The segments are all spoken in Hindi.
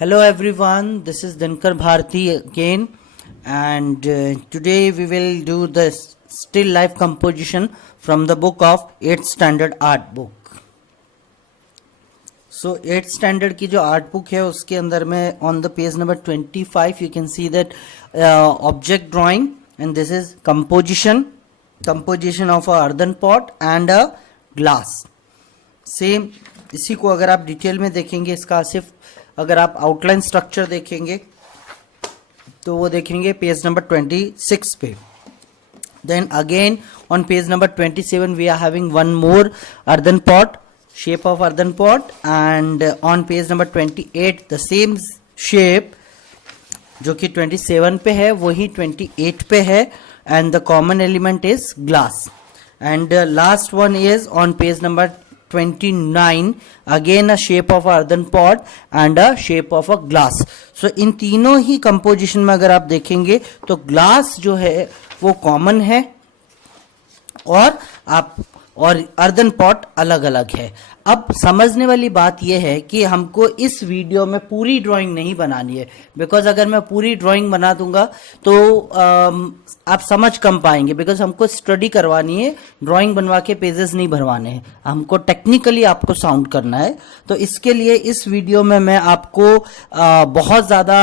Hello everyone, this is Dinkar Bharti again, and today we will do the still life composition from the book of 8th standard art book. So 8th standard की जो art book है उसके अंदर में on the page number 25 you can see that object drawing, and this is composition of a earthen pot and a glass. Same इसी को अगर आप डिटेल में देखेंगे, इसका सिर्फ अगर आप आउटलाइन स्ट्रक्चर देखेंगे तो वो देखेंगे पेज नंबर 26 पे. Then again on page number 27 we are having one more earthen pot, shape of earthen pot, and on page number 28 the same shape जो कि 27 पे है वही 28 पे है, and the common element is glass. And last one is on page number 29 again a shape of earthen pot and a shape of a glass. So इन तीनों ही कंपोजिशन में अगर आप देखेंगे तो ग्लास जो है वो कॉमन है और अर्दन पॉट अलग अलग है. अब समझने वाली बात यह है कि हमको इस वीडियो में पूरी ड्राइंग नहीं बनानी है, बिकॉज अगर मैं पूरी ड्राइंग बना दूंगा तो आप समझ कम पाएंगे, बिकॉज हमको स्टडी करवानी है, ड्राइंग बनवा के पेजेस नहीं भरवाने हैं, हमको टेक्निकली आपको साउंड करना है. तो इसके लिए इस वीडियो में मैं आपको बहुत ज़्यादा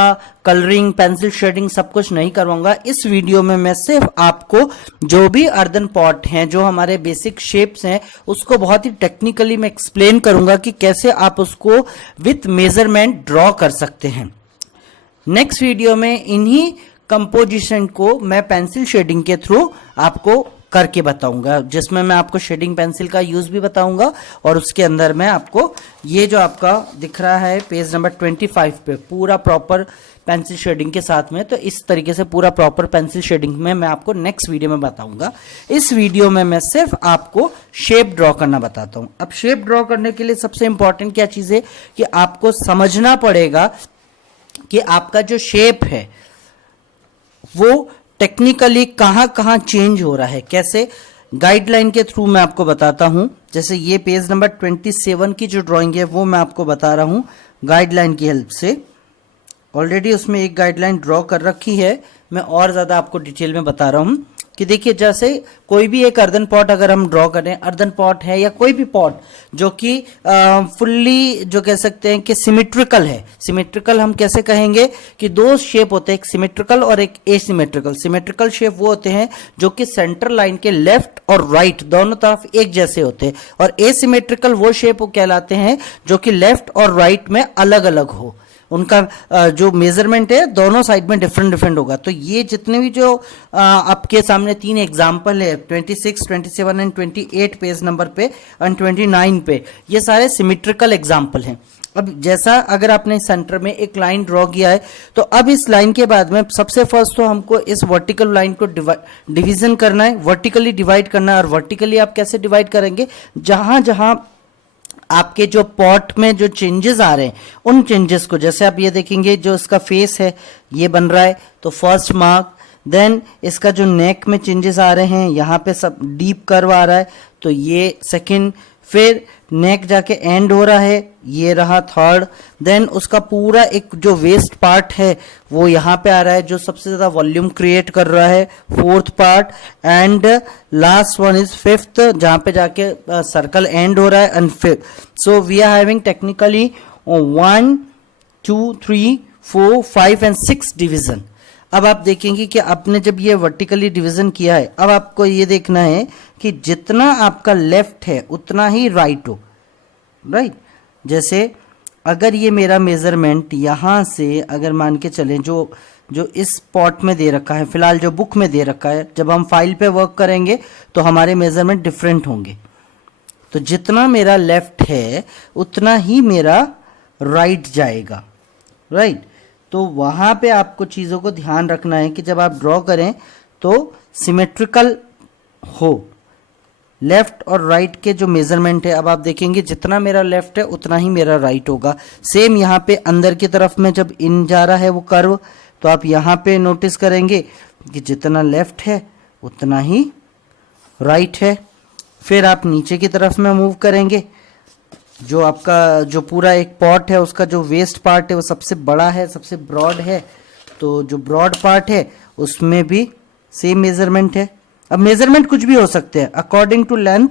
कलरिंग, पेंसिल शेडिंग सब कुछ नहीं करवाऊंगा. इस वीडियो में मैं सिर्फ आपको जो भी अर्दन पॉट हैं, जो हमारे बेसिक शेप्स हैं, उसको बहुत ही टेक्निकली मैं एक्सप्लेन करूंगा कि कैसे आप उसको विथ मेजरमेंट ड्रॉ कर सकते हैं. नेक्स्ट वीडियो में इन्हीं कंपोजिशन को मैं पेंसिल शेडिंग के थ्रू आपको करके बताऊंगा, जिसमें मैं आपको शेडिंग पेंसिल का यूज भी बताऊंगा, और उसके अंदर मैं आपको ये जो आपका दिख रहा है पेज नंबर 25 पे पूरा प्रॉपर पेंसिल शेडिंग के साथ में, तो इस तरीके से पूरा प्रॉपर पेंसिल शेडिंग में मैं आपको नेक्स्ट वीडियो में बताऊंगा. इस वीडियो में मैं सिर्फ आपको शेप ड्रॉ करना बताता हूं. अब शेप ड्रॉ करने के लिए सबसे इंपॉर्टेंट क्या चीज है कि आपको समझना पड़ेगा कि आपका जो शेप है वो टेक्निकली कहां कहां चेंज हो रहा है. कैसे? गाइडलाइन के थ्रू मैं आपको बताता हूं. जैसे ये पेज नंबर 27 की जो ड्राइंग है वो मैं आपको बता रहा हूं गाइडलाइन की हेल्प से. ऑलरेडी उसमें एक गाइडलाइन ड्रॉ कर रखी है, मैं और ज़्यादा आपको डिटेल में बता रहा हूँ कि देखिए, जैसे कोई भी एक अर्दन पॉट अगर हम ड्रॉ करें, अर्दन पॉट है या कोई भी पॉट जो कि फुल्ली जो कह सकते हैं कि सिमेट्रिकल है. सिमेट्रिकल हम कैसे कहेंगे कि दो शेप होते हैं, एक सिमेट्रिकल और एक एसिमेट्रिकल. सिमेट्रिकल शेप वो होते हैं जो कि सेंटर लाइन के लेफ्ट और राइट दोनों तरफ एक जैसे होते हैं, और एसिमेट्रिकल वो शेप वो कहलाते हैं जो कि लेफ्ट और राइट में अलग अलग हो. उनका जो मेजरमेंट है दोनों साइड में डिफरेंट होगा. तो ये जितने भी जो आपके सामने तीन एग्जाम्पल है 26, 27 एंड 28 पेज नंबर पे एंड 29 पे, ये सारे सिमेट्रिकल एग्जाम्पल हैं. अब जैसा अगर आपने सेंटर में एक लाइन ड्रॉ किया है, तो अब इस लाइन के बाद में सबसे फर्स्ट तो हमको इस वर्टिकल लाइन को डिवीजन करना है, वर्टिकली डिवाइड करना है. और वर्टिकली आप कैसे डिवाइड करेंगे? जहां जहां आपके जो पॉट में जो चेंजेस आ रहे हैं उन चेंजेस को, जैसे आप ये देखेंगे जो इसका फेस है ये बन रहा है तो फर्स्ट मार्क. देन इसका जो नेक में चेंजेस आ रहे हैं, यहाँ पे सब डीप कर्व आ रहा है तो ये सेकंड. फिर नेक जाके एंड हो रहा है, ये रहा थर्ड. देन उसका पूरा एक जो वेस्ट पार्ट है वो यहाँ पे आ रहा है, जो सबसे ज्यादा वॉल्यूम क्रिएट कर रहा है, fourth part. And last one is fifth, जहां पे जाके सर्कल एंड हो रहा है, and fifth. So we are having technically 1 2 3 4 5 and 6 division. अब आप देखेंगे कि आपने जब ये वर्टिकली डिवीजन किया है, अब आपको ये देखना है कि जितना आपका लेफ्ट है उतना ही राइट हो. राइट? जैसे अगर ये मेरा मेजरमेंट यहाँ से अगर मान के चलें जो इस पॉट में दे रखा है, फिलहाल जो बुक में दे रखा है, जब हम फाइल पे वर्क करेंगे तो हमारे मेजरमेंट डिफरेंट होंगे. तो जितना मेरा लेफ्ट है उतना ही मेरा राइट जाएगा. राइट? तो वहां पे आपको चीज़ों को ध्यान रखना है कि जब आप ड्रॉ करें तो सिमेट्रिकल हो. लेफ्ट और राइट के जो मेजरमेंट है, अब आप देखेंगे जितना मेरा लेफ्ट है उतना ही मेरा राइट होगा. सेम यहाँ पे अंदर की तरफ में जब इन जा रहा है वो कर्व, तो आप यहाँ पे नोटिस करेंगे कि जितना लेफ्ट है उतना ही राइट है. फिर आप नीचे की तरफ में मूव करेंगे जो आपका जो पूरा एक पॉट है उसका जो वेस्ट पार्ट है वो सबसे बड़ा है, सबसे ब्रॉड है। तो जो ब्रॉड पार्ट है उसमें भी सेम मेजरमेंट है। अब मेजरमेंट कुछ भी हो सकते हैं अकॉर्डिंग टू लेंथ।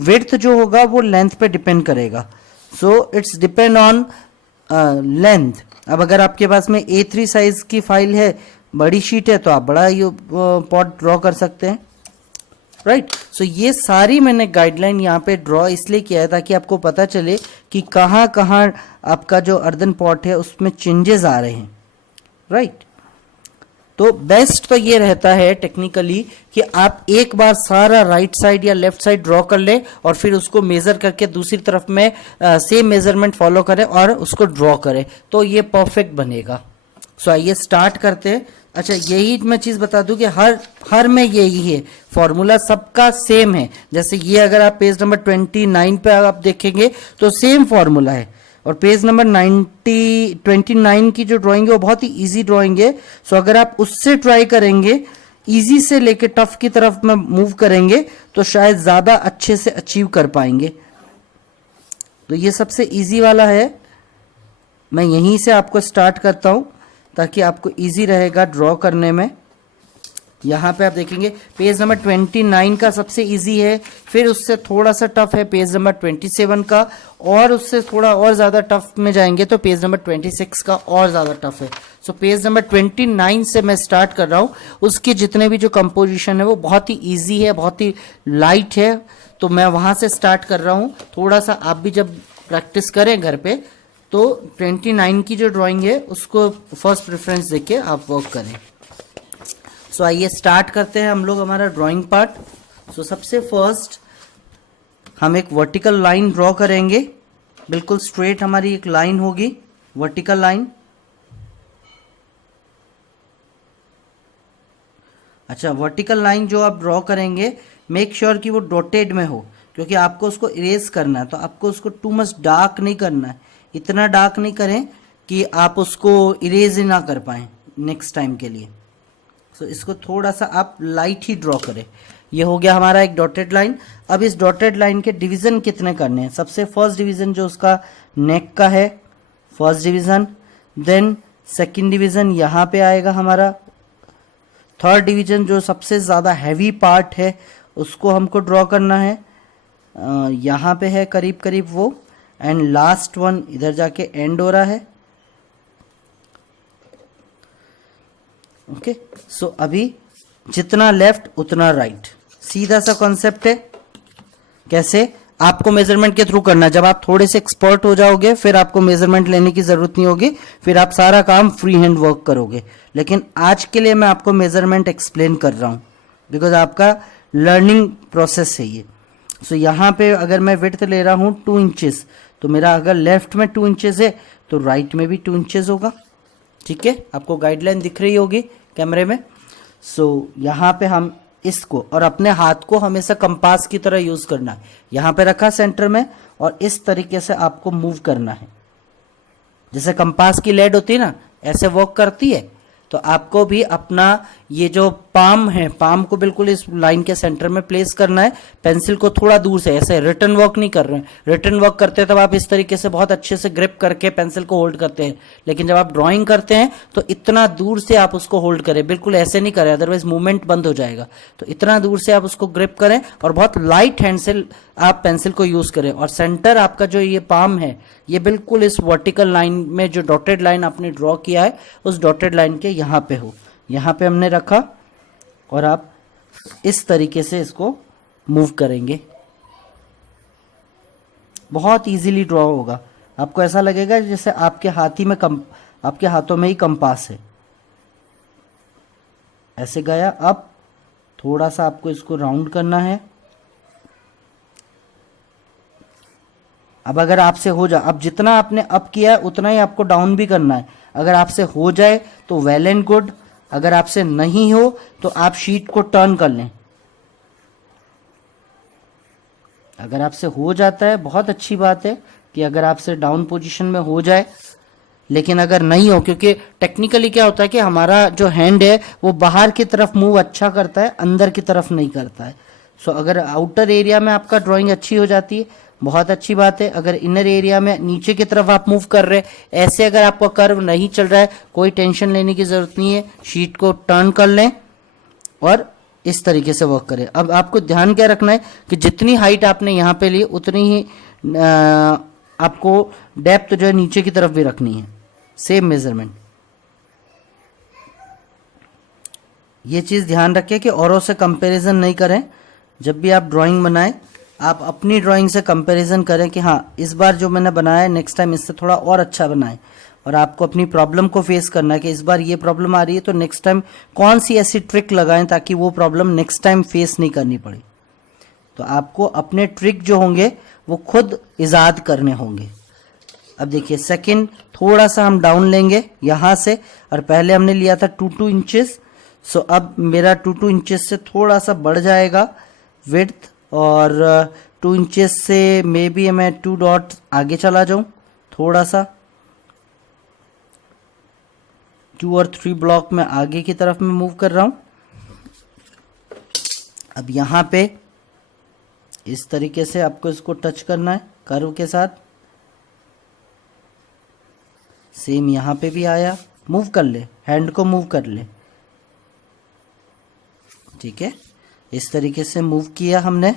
विड्थ जो होगा वो लेंथ पे डिपेंड करेगा। So it's depend on length. अब अगर आपके पास में A3 साइज की फाइल है, बड़ी शीट है, तो आप बड़ा ये पॉट ड्रॉ कर सकते हैं, राइट। सो ये सारी मैंने गाइडलाइन यहाँ पे ड्रॉ इसलिए किया है ताकि आपको पता चले कि कहाँ कहाँ आपका जो अर्दन पॉट है उसमें चेंजेस आ रहे हैं, राइट। तो बेस्ट तो ये रहता है टेक्निकली कि आप एक बार सारा राइट साइड या लेफ्ट साइड ड्रॉ कर ले और फिर उसको मेजर करके दूसरी तरफ में सेम मेजरमेंट फॉलो करें और उसको ड्रॉ करें, तो ये परफेक्ट बनेगा। सो आइए स्टार्ट करते हैं। अच्छा, यही मैं चीज बता दूं कि हर में यही है, फॉर्मूला सबका सेम है। जैसे ये अगर आप पेज नंबर 29 पे आप देखेंगे तो सेम फॉर्मूला है, और पेज नंबर 29 की जो ड्राइंग है वो बहुत ही इजी ड्राइंग है। सो अगर आप उससे ट्राई करेंगे, इजी से लेके टफ की तरफ में मूव करेंगे, तो शायद ज्यादा अच्छे से अचीव कर पाएंगे। तो ये सबसे इजी वाला है, मैं यहीं से आपको स्टार्ट करता हूं ताकि आपको इजी रहेगा ड्रॉ करने में। यहाँ पे आप देखेंगे पेज नंबर 29 का सबसे इजी है, फिर उससे थोड़ा सा टफ है पेज नंबर 27 का, और उससे थोड़ा और ज़्यादा टफ में जाएंगे तो पेज नंबर 26 का और ज़्यादा टफ है। सो पेज नंबर 29 से मैं स्टार्ट कर रहा हूँ। उसके जितने भी जो कंपोजिशन है वो बहुत ही ईजी है, बहुत ही लाइट है, तो मैं वहाँ से स्टार्ट कर रहा हूँ। थोड़ा सा आप भी जब प्रैक्टिस करें घर पे तो 29 की जो ड्राइंग है उसको फर्स्ट प्रेफरेंस देके आप वर्क करें। सो आइए स्टार्ट करते हैं हम लोग हमारा ड्राइंग पार्ट। सो सबसे फर्स्ट हम एक वर्टिकल लाइन ड्रॉ करेंगे, बिल्कुल स्ट्रेट हमारी एक लाइन होगी, वर्टिकल लाइन। अच्छा, वर्टिकल लाइन जो आप ड्रॉ करेंगे मेक श्योर कि वो डॉटेड में हो, क्योंकि आपको उसको इरेज करना है। तो आपको उसको टू मच डार्क नहीं करना है, इतना डार्क नहीं करें कि आप उसको इरेज ही ना कर पाएं नेक्स्ट टाइम के लिए। सो इसको थोड़ा सा आप लाइट ही ड्रॉ करें। ये हो गया हमारा एक डॉटेड लाइन। अब इस डॉटेड लाइन के डिवीजन कितने करने हैं? सबसे फर्स्ट डिवीजन जो उसका नेक का है, first division, then second division यहाँ पे आएगा हमारा, थर्ड डिवीजन जो सबसे ज़्यादा हैवी पार्ट है उसको हमको ड्रॉ करना है, यहाँ पे है करीब करीब वो, एंड लास्ट वन इधर जाके एंड हो रहा है। ओके, सो अभी जितना लेफ्ट उतना राइट, सीधा सा कॉन्सेप्ट है। कैसे? आपको मेजरमेंट के थ्रू करना है। जब आप थोड़े से एक्सपर्ट हो जाओगे फिर आपको मेजरमेंट लेने की जरूरत नहीं होगी, फिर आप सारा काम फ्री हैंड वर्क करोगे। लेकिन आज के लिए मैं आपको मेजरमेंट एक्सप्लेन कर रहा हूं बिकॉज आपका लर्निंग प्रोसेस है ये। सो यहाँ पे अगर मैं विड्थ ले रहा हूँ 2 इंचेस, तो मेरा अगर लेफ्ट में 2 इंचेस है तो राइट में भी 2 इंचेस होगा। ठीक है, आपको गाइडलाइन दिख रही होगी कैमरे में। सो यहाँ पे हम इसको और अपने हाथ को हमेशा कंपास की तरह यूज करना है। यहाँ पे रखा सेंटर में और इस तरीके से आपको मूव करना है। जैसे कंपास की लेड होती है ना, ऐसे वर्क करती है, तो आपको भी अपना ये जो पाम है, पाम को बिल्कुल इस लाइन के सेंटर में प्लेस करना है। पेंसिल को थोड़ा दूर से, ऐसे रिटर्न वर्क नहीं कर रहे हैं। रिटर्न वर्क करते हैं तब आप इस तरीके से बहुत अच्छे से ग्रिप करके पेंसिल को होल्ड करते हैं, लेकिन जब आप ड्राइंग करते हैं तो इतना दूर से आप उसको होल्ड करें, बिल्कुल ऐसे नहीं करें, अदरवाइज मूवमेंट बंद हो जाएगा। तो इतना दूर से आप उसको ग्रिप करें और बहुत लाइट हैंड से आप पेंसिल को यूज करें। और सेंटर आपका जो ये पाम है ये बिल्कुल इस वर्टिकल लाइन में जो डॉटेड लाइन आपने ड्रॉ किया है उस डॉटेड लाइन के यहाँ पे हो। यहाँ पे हमने रखा और आप इस तरीके से इसको मूव करेंगे, बहुत इजीली ड्रॉ होगा। आपको ऐसा लगेगा जैसे आपके आपके हाथों में ही कंपास है। ऐसे गया। अब थोड़ा सा आपको इसको राउंड करना है। अब अगर आपसे हो जाए, अब जितना आपने अप किया है उतना ही आपको डाउन भी करना है। अगर आपसे हो जाए तो वेल एंड गुड, अगर आपसे नहीं हो तो आप शीट को टर्न कर लें। अगर आपसे हो जाता है बहुत अच्छी बात है कि अगर आपसे डाउन पोजीशन में हो जाए, लेकिन अगर नहीं हो, क्योंकि टेक्निकली क्या होता है कि हमारा जो हैंड है वो बाहर की तरफ मूव अच्छा करता है, अंदर की तरफ नहीं करता है। सो अगर आउटर एरिया में आपका ड्राइंग अच्छी हो जाती है, बहुत अच्छी बात है। अगर इनर एरिया में नीचे की तरफ आप मूव कर रहे हैं, ऐसे अगर आपका कर्व नहीं चल रहा है, कोई टेंशन लेने की जरूरत नहीं है। शीट को टर्न कर लें और इस तरीके से वर्क करें। अब आपको ध्यान क्या रखना है कि जितनी हाइट आपने यहाँ पे ली उतनी ही आपको डेप्थ जो है नीचे की तरफ भी रखनी है, सेम मेजरमेंट। ये चीज़ ध्यान रखें कि औरों से कंपैरिजन नहीं करें। जब भी आप ड्राइंग बनाएं, आप अपनी ड्राइंग से कंपैरिजन करें कि हाँ, इस बार जो मैंने बनाया है नेक्स्ट टाइम इससे थोड़ा और अच्छा बनाएं। और आपको अपनी प्रॉब्लम को फेस करना है कि इस बार ये प्रॉब्लम आ रही है तो नेक्स्ट टाइम कौन सी ऐसी ट्रिक लगाएं ताकि वो प्रॉब्लम नेक्स्ट टाइम फेस नहीं करनी पड़े। तो आपको अपने ट्रिक जो होंगे वो खुद इजाद करने होंगे। अब देखिए सेकंड, थोड़ा सा हम डाउन लेंगे यहाँ से, और पहले हमने लिया था 2 इंचेस। सो अब मेरा 2 इंचेस से थोड़ा सा बढ़ जाएगा विड्थ, और 2 इंचेस से मे बी मैं 2 डॉट आगे चला जाऊं, थोड़ा सा 2 और 3 ब्लॉक में आगे की तरफ में मूव कर रहा हूं। अब यहाँ पे इस तरीके से आपको इसको टच करना है कर्व के साथ। सेम यहाँ पे भी आया, मूव कर ले, हैंड को मूव कर ले, ठीक है। इस तरीके से मूव किया हमने।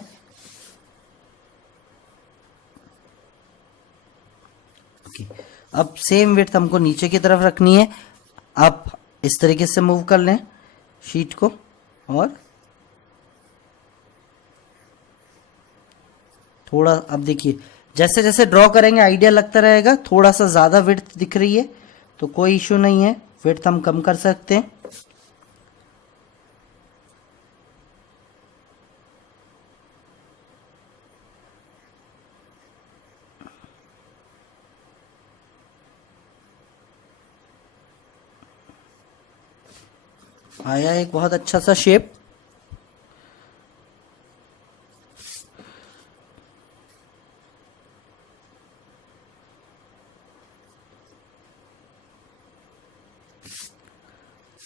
अब सेम विड्थ हमको नीचे की तरफ रखनी है। आप इस तरीके से मूव कर लें शीट को, और थोड़ा, अब देखिए जैसे जैसे ड्रॉ करेंगे आइडिया लगता रहेगा। थोड़ा सा ज़्यादा विड्थ दिख रही है तो कोई इशू नहीं है, विड्थ हम कम कर सकते हैं। आया एक बहुत अच्छा सा शेप।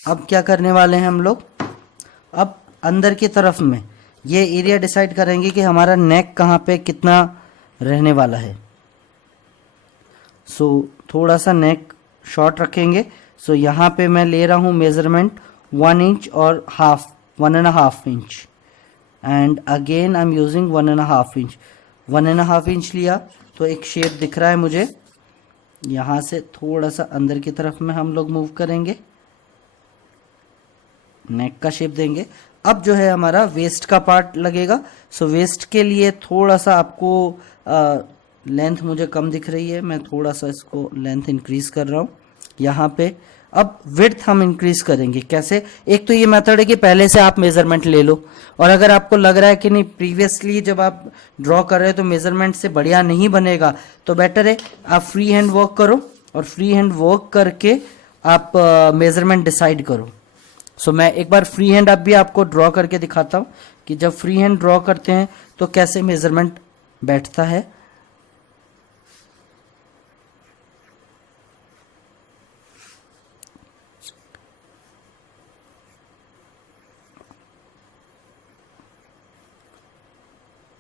अब क्या करने वाले हैं हम लोग, अब अंदर की तरफ में ये एरिया डिसाइड करेंगे कि हमारा नेक कहाँ पे कितना रहने वाला है। सो थोड़ा सा नेक शॉर्ट रखेंगे। सो यहाँ पे मैं ले रहा हूँ मेजरमेंट 1 इंच और half, 1.5 inch, and again I am using 1.5 inch. 1.5 inch लिया तो एक शेप दिख रहा है मुझे। यहाँ से थोड़ा सा अंदर की तरफ में हम लोग मूव करेंगे, नेक का शेप देंगे। अब जो है हमारा वेस्ट का पार्ट लगेगा। सो वेस्ट के लिए थोड़ा सा आपको लेंथ मुझे कम दिख रही है, मैं थोड़ा सा इसको लेंथ इंक्रीज कर रहा हूँ यहाँ पे। अब विड्थ हम इंक्रीज करेंगे कैसे, एक तो ये मेथड है कि पहले से आप मेजरमेंट ले लो, और अगर आपको लग रहा है कि नहीं प्रीवियसली जब आप ड्रॉ कर रहे हो तो मेजरमेंट से बढ़िया नहीं बनेगा, तो बेटर है आप फ्री हैंड वर्क करो, और फ्री हैंड वर्क करके आप मेजरमेंट डिसाइड करो। सो मैं एक बार फ्री हैंड अब भी आपको ड्रॉ करके दिखाता हूँ कि जब फ्री हैंड ड्रॉ करते हैं तो कैसे मेजरमेंट बैठता है।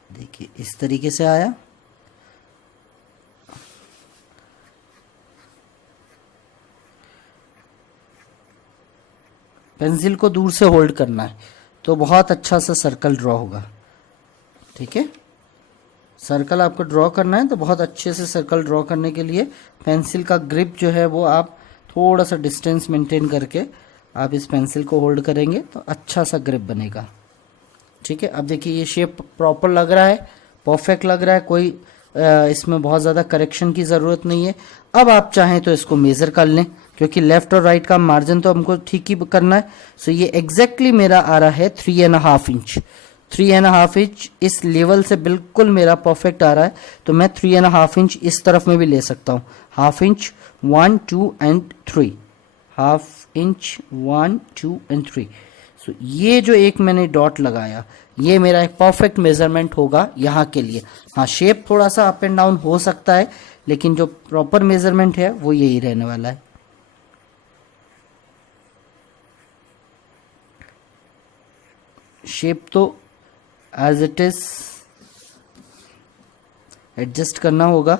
देखिए इस तरीके से आया। पेंसिल को दूर से होल्ड करना है तो बहुत अच्छा सा सर्कल ड्रॉ होगा, ठीक है। सर्कल आपको ड्रॉ करना है तो बहुत अच्छे से सर्कल ड्रॉ करने के लिए पेंसिल का ग्रिप जो है वो आप थोड़ा सा डिस्टेंस मेंटेन करके आप इस पेंसिल को होल्ड करेंगे तो अच्छा सा ग्रिप बनेगा, ठीक है। अब देखिए ये शेप प्रॉपर लग रहा है, परफेक्ट लग रहा है, कोई इसमें बहुत ज़्यादा करेक्शन की ज़रूरत नहीं है। अब आप चाहें तो इसको मेज़र कर लें, क्योंकि लेफ्ट और राइट का मार्जिन तो हमको ठीक ही करना है। सो ये एग्जैक्टली मेरा आ रहा है 3.5 इंच। 3.5 इंच इस लेवल से बिल्कुल मेरा परफेक्ट आ रहा है, तो मैं 3.5 इंच इस तरफ में भी ले सकता हूँ। Half inch 1 2 and 3, half inch 1 2 and 3। सो ये जो एक मैंने डॉट लगाया ये मेरा एक परफेक्ट मेजरमेंट होगा यहाँ के लिए। हाँ, शेप थोड़ा सा अप एंड डाउन हो सकता है, लेकिन जो प्रॉपर मेजरमेंट है वो यही रहने वाला है। शेप तो एज इट इज एडजस्ट करना होगा।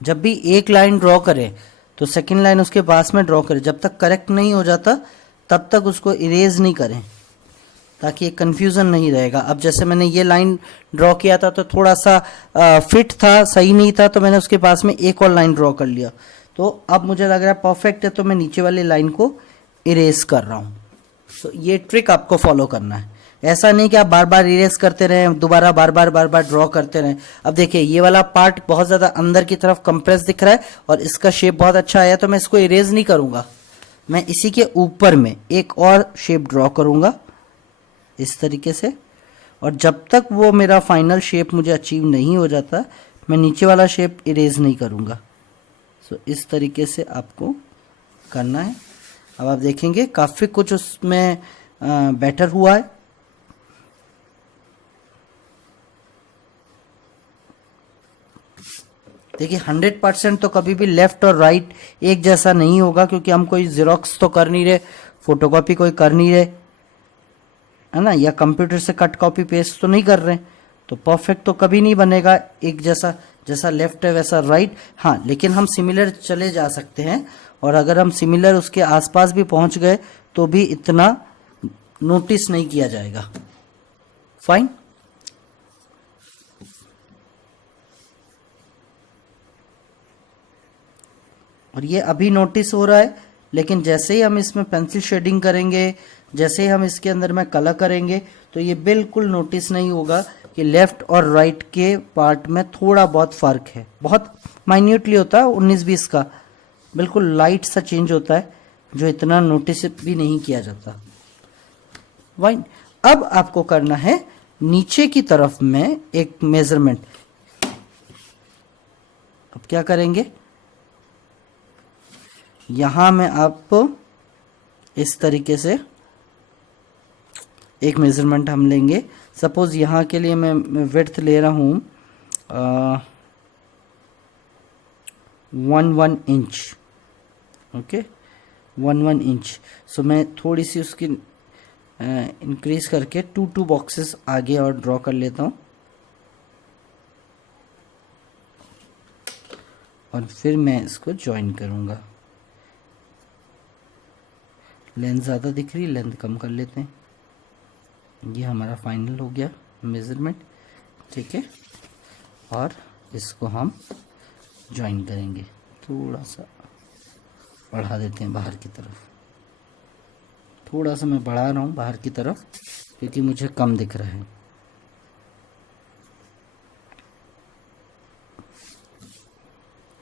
जब भी एक लाइन ड्रॉ करे तो सेकंड लाइन उसके पास में ड्रॉ करें। जब तक करेक्ट नहीं हो जाता तब तक उसको इरेज नहीं करें, ताकि एक कन्फ्यूज़न नहीं रहेगा। अब जैसे मैंने ये लाइन ड्रॉ किया था तो थोड़ा सा फिट था, सही नहीं था, तो मैंने उसके पास में एक और लाइन ड्रॉ कर लिया। तो अब मुझे लग रहा है परफेक्ट है, तो मैं नीचे वाली लाइन को इरेज कर रहा हूँ। तो ये ट्रिक आपको फॉलो करना है। ऐसा नहीं कि आप बार बार इरेज करते रहें, दोबारा बार बार ड्रॉ करते रहें। अब देखिए ये वाला पार्ट बहुत ज़्यादा अंदर की तरफ कंप्रेस दिख रहा है और इसका शेप बहुत अच्छा आया, तो मैं इसको इरेज नहीं करूँगा। मैं इसी के ऊपर में एक और शेप ड्रॉ करूँगा इस तरीके से, और जब तक वो मेरा फाइनल शेप मुझे अचीव नहीं हो जाता मैं नीचे वाला शेप इरेज नहीं करूँगा। सो इस तरीके से आपको करना है। अब आप देखेंगे काफ़ी कुछ उसमें बेटर हुआ है। देखिए 100% तो कभी भी लेफ्ट और राइट एक जैसा नहीं होगा, क्योंकि हम कोई जेरोक्स तो कर नहीं रहे, फोटोकॉपी कोई कर नहीं रहे, है ना, या कंप्यूटर से कट कॉपी पेस्ट तो नहीं कर रहे हैं। तो परफेक्ट तो कभी नहीं बनेगा एक जैसा, जैसा लेफ्ट है वैसा राइट। हाँ, लेकिन हम सिमिलर चले जा सकते हैं, और अगर हम सिमिलर उसके आसपास भी पहुंच गए तो भी इतना नोटिस नहीं किया जाएगा। फाइन। और ये अभी नोटिस हो रहा है, लेकिन जैसे ही हम इसमें पेंसिल शेडिंग करेंगे, जैसे ही हम इसके अंदर में कलर करेंगे, तो ये बिल्कुल नोटिस नहीं होगा कि लेफ्ट और राइट के पार्ट में थोड़ा बहुत फ़र्क है। बहुत माइन्यूटली होता है, 19-20 का, बिल्कुल लाइट सा चेंज होता है, जो इतना नोटिस भी नहीं किया जाता। वाइन। अब आपको करना है नीचे की तरफ में एक मेजरमेंट। अब क्या करेंगे, यहां में आप इस तरीके से एक मेजरमेंट हम लेंगे। सपोज यहाँ के लिए मैं विड्थ ले रहा हूँ 1 इंच। Okay, 1 inch. सो मैं थोड़ी सी उसकी इंक्रीज करके 2 बॉक्सेस आगे और ड्रॉ कर लेता हूँ, और फिर मैं इसको ज्वाइन करूँगा। लेंथ ज़्यादा दिख रही, लेंथ कम कर लेते हैं। ये हमारा फाइनल हो गया मेजरमेंट, ठीक है। और इसको हम ज्वाइन करेंगे। थोड़ा सा बढ़ा देते हैं बाहर की तरफ, थोड़ा सा मैं बढ़ा रहा हूँ बाहर की तरफ, क्योंकि मुझे कम दिख रहा है।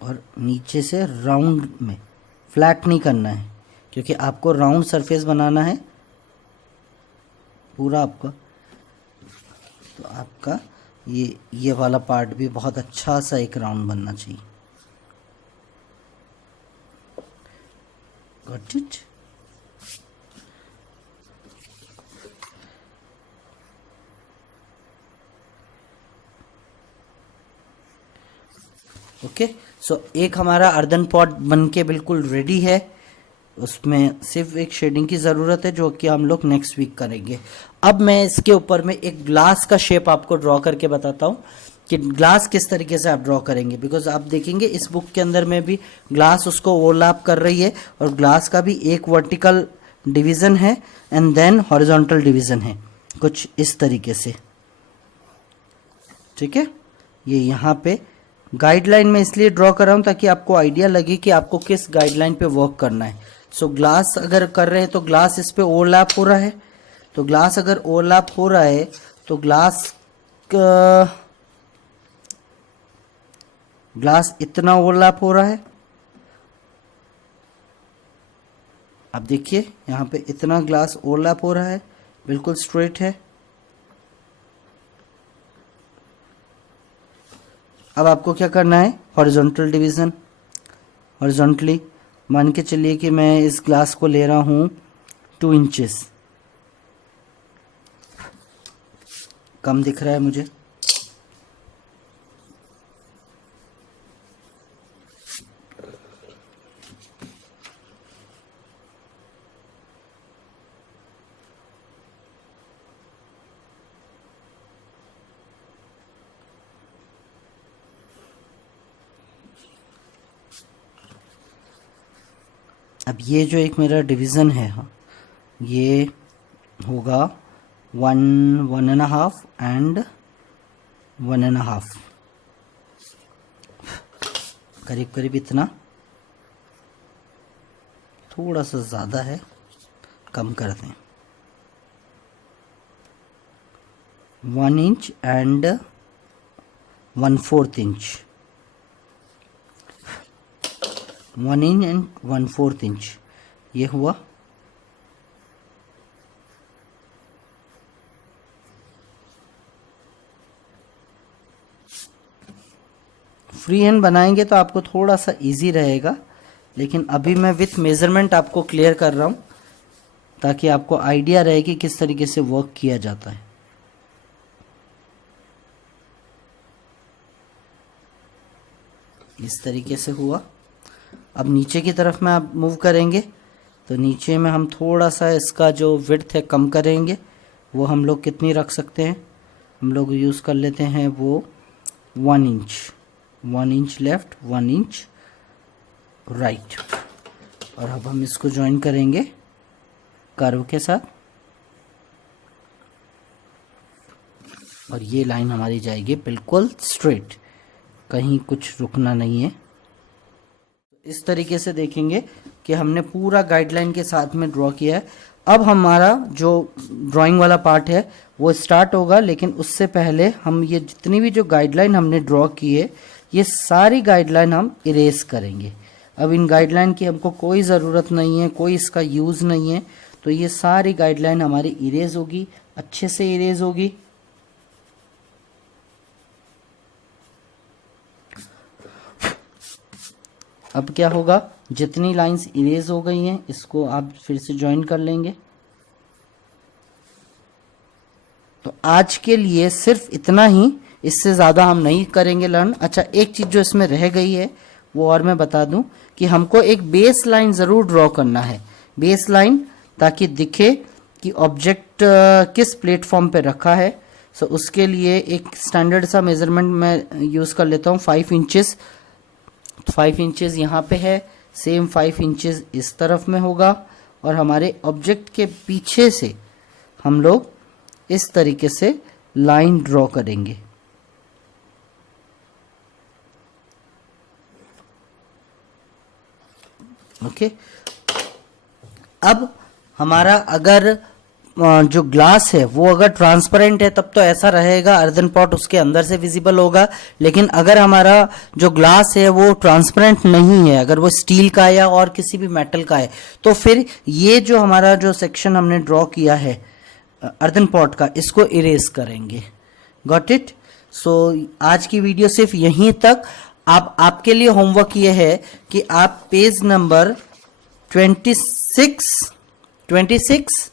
और नीचे से राउंड में, फ्लैट नहीं करना है, क्योंकि आपको राउंड सरफेस बनाना है पूरा आपका। तो आपका ये वाला पार्ट भी बहुत अच्छा सा एक राउंड बनना चाहिए। Got it. ओके, सो एक हमारा अर्दन पॉट बनके बिल्कुल रेडी है। उसमें सिर्फ एक शेडिंग की ज़रूरत है, जो कि हम लोग नेक्स्ट वीक करेंगे। अब मैं इसके ऊपर में एक ग्लास का शेप आपको ड्रॉ करके बताता हूँ कि ग्लास किस तरीके से आप ड्रॉ करेंगे। बिकॉज आप देखेंगे इस बुक के अंदर में भी ग्लास उसको ओवरलैप कर रही है, और ग्लास का भी एक वर्टिकल डिवीज़न है एंड देन हॉरिजॉन्टल डिवीज़न है, कुछ इस तरीके से, ठीक है। ये यहाँ पे गाइडलाइन में इसलिए ड्रॉ कर रहा हूँ ताकि आपको आइडिया लगे कि आपको किस गाइडलाइन पे वर्क करना है। सो ग्लास अगर कर रहे हैं तो ग्लास इस पे ओवरलैप हो रहा है, तो ग्लास अगर ओवरलैप हो रहा है तो ग्लास इतना ओवरलैप हो रहा है। अब देखिए यहाँ पे इतना ग्लास ओवरलैप हो रहा है, बिल्कुल स्ट्रेट है। अब आपको क्या करना है, हॉरिजॉन्टल डिवीज़न। हॉरिजॉन्टली मान के चलिए कि मैं इस ग्लास को ले रहा हूँ 2 इंचेस, कम दिख रहा है मुझे, अब ये जो एक मेरा डिवीज़न है, हाँ, ये होगा 1, 1.5 एंड 1.5, करीब करीब इतना, थोड़ा सा ज़्यादा है, कम कर दें, 1 inch and 1/4 inch, 1 inch and 1/4 inch, ये हुआ। फ्री हैंड बनाएंगे तो आपको थोड़ा सा इजी रहेगा, लेकिन अभी मैं विथ मेजरमेंट आपको क्लियर कर रहा हूँ ताकि आपको आइडिया रहे कि किस तरीके से वर्क किया जाता है। इस तरीके से हुआ। अब नीचे की तरफ में आप मूव करेंगे तो नीचे में हम थोड़ा सा इसका जो विड्थ है कम करेंगे। वो हम लोग कितनी रख सकते हैं, हम लोग यूज़ कर लेते हैं वो 1 inch, 1 inch left, 1 inch right. और अब हम इसको ज्वाइन करेंगे कर्व के साथ, और ये लाइन हमारी जाएगी बिल्कुल स्ट्रेट, कहीं कुछ रुकना नहीं है। इस तरीके से देखेंगे कि हमने पूरा गाइडलाइन के साथ में ड्रॉ किया है। अब हमारा जो ड्राइंग वाला पार्ट है वो स्टार्ट होगा, लेकिन उससे पहले हम ये जितनी भी जो गाइडलाइन हमने ड्रॉ की है ये सारी गाइडलाइन हम इरेज करेंगे। अब इन गाइडलाइन की हमको कोई ज़रूरत नहीं है, कोई इसका यूज़ नहीं है, तो ये सारी गाइडलाइन हमारी इरेज होगी, अच्छे से इरेज होगी। अब क्या होगा, जितनी लाइंस इरेज हो गई हैं इसको आप फिर से ज्वाइन कर लेंगे। तो आज के लिए सिर्फ इतना ही, इससे ज़्यादा हम नहीं करेंगे लर्न। अच्छा, एक चीज़ जो इसमें रह गई है वो और मैं बता दूं कि हमको एक बेस लाइन ज़रूर ड्रॉ करना है, बेस लाइन, ताकि दिखे कि ऑब्जेक्ट किस प्लेटफॉर्म पे रखा है। सो उसके लिए एक स्टैंडर्ड सा मेज़रमेंट मैं यूज़ कर लेता हूँ, 5 इंचेस। 5 इंचेस यहाँ पे है, सेम 5 इंचेस इस तरफ में होगा, और हमारे ऑब्जेक्ट के पीछे से हम लोग इस तरीके से लाइन ड्रॉ करेंगे। ओके, अब हमारा अगर जो ग्लास है वो अगर ट्रांसपेरेंट है तब तो ऐसा रहेगा, अर्दन पॉट उसके अंदर से विजिबल होगा। लेकिन अगर हमारा जो ग्लास है वो ट्रांसपेरेंट नहीं है, अगर वो स्टील का या और किसी भी मेटल का है, तो फिर ये जो हमारा जो सेक्शन हमने ड्रॉ किया है अर्दन पॉट का, इसको इरेज करेंगे। Got it? सो आज की वीडियो सिर्फ यहीं तक। आपके लिए होमवर्क ये है कि आप पेज नंबर 26, 27,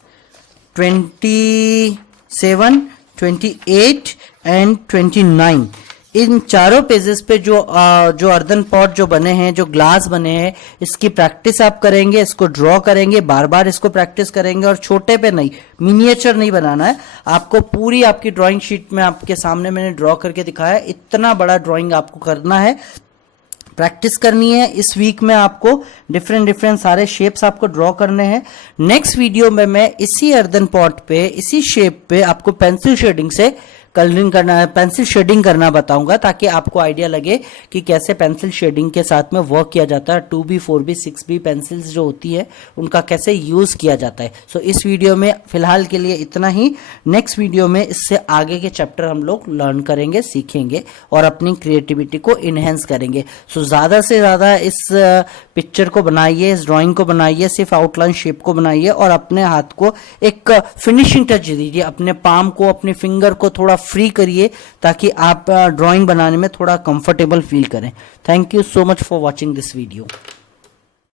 28 एंड 29, इन चारों पेजेस पे जो अर्दन पॉट जो बने हैं, जो ग्लास बने हैं, इसकी प्रैक्टिस आप करेंगे, इसको ड्रॉ करेंगे, बार बार इसको प्रैक्टिस करेंगे। और छोटे पे नहीं, मिनिएचर नहीं बनाना है आपको, पूरी आपकी ड्राइंग शीट में आपके सामने मैंने ड्रॉ करके दिखाया, इतना बड़ा ड्राइंग आपको करना है, प्रैक्टिस करनी है। इस वीक में आपको डिफरेंट सारे शेप्स आपको ड्रॉ करने हैं। नेक्स्ट वीडियो में मैं इसी अर्दन पॉट पे, इसी शेप पे आपको पेंसिल शेडिंग से कलरिंग करना है, पेंसिल शेडिंग करना बताऊंगा, ताकि आपको आइडिया लगे कि कैसे पेंसिल शेडिंग के साथ में वर्क किया जाता है। 2B, 4B, 6B पेंसिल्स जो होती है उनका कैसे यूज किया जाता है। सो इस वीडियो में फिलहाल के लिए इतना ही। नेक्स्ट वीडियो में इससे आगे के चैप्टर हम लोग लर्न करेंगे, सीखेंगे और अपनी क्रिएटिविटी को इनहेंस करेंगे। सो ज्यादा से ज्यादा इस पिक्चर को बनाइए, इस ड्राइंग को बनाइए, सिर्फ आउटलाइन शेप को बनाइए और अपने हाथ को एक फिनिशिंग टच दीजिए, अपने पाम को, अपने फिंगर को थोड़ा फ्री करिए, ताकि आप ड्राइंग बनाने में थोड़ा कंफर्टेबल फील करें। Thank you so much for watching this video.